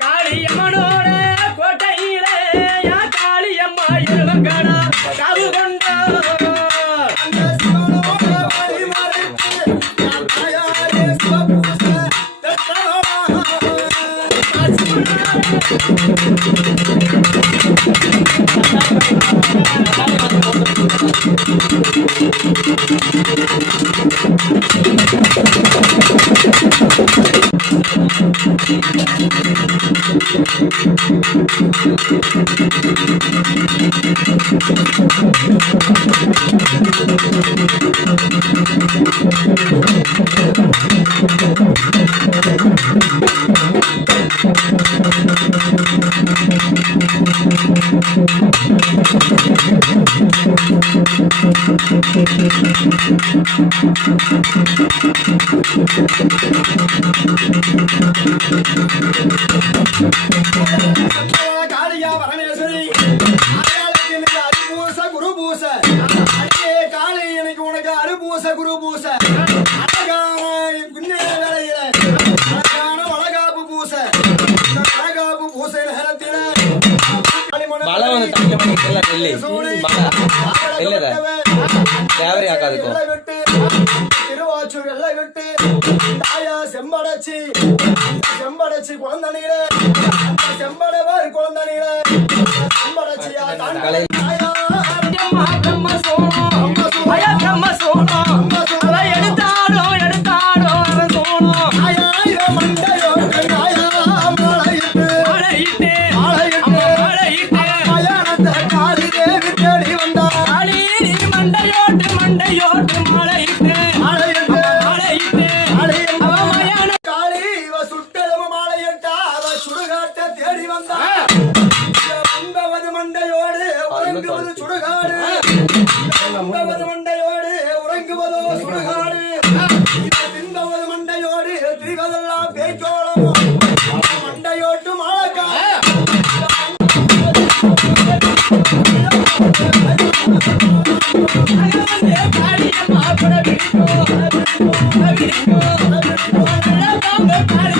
காளியம்மனோட கோட்டையிலே யா காளியம்மா இருவங்கடா காவு கொண்டா காளியா பரமேஸ்வரி அரிபூச குரு பூச காளி எனக்கு உனக்கு அரிபூச குரு பூச அழகான பின்னைய வேலையில அழகான வளகாப்பு பூச வளகாப்பு பூச நேரத்தில திருவாச்சூர் எல்லை விட்டு தாயா செம்படைச்சி குழந்தைல செம்படவர் குழந்தைல செம்படைச்சியா சுடுகாடு மண்டையோடு உறங்குவதோ சுடுகாடு தின்பவது மண்டையோடு திரிவதெல்லாம் பேச்சோளம் மண்டையோட்டு மாழக்கா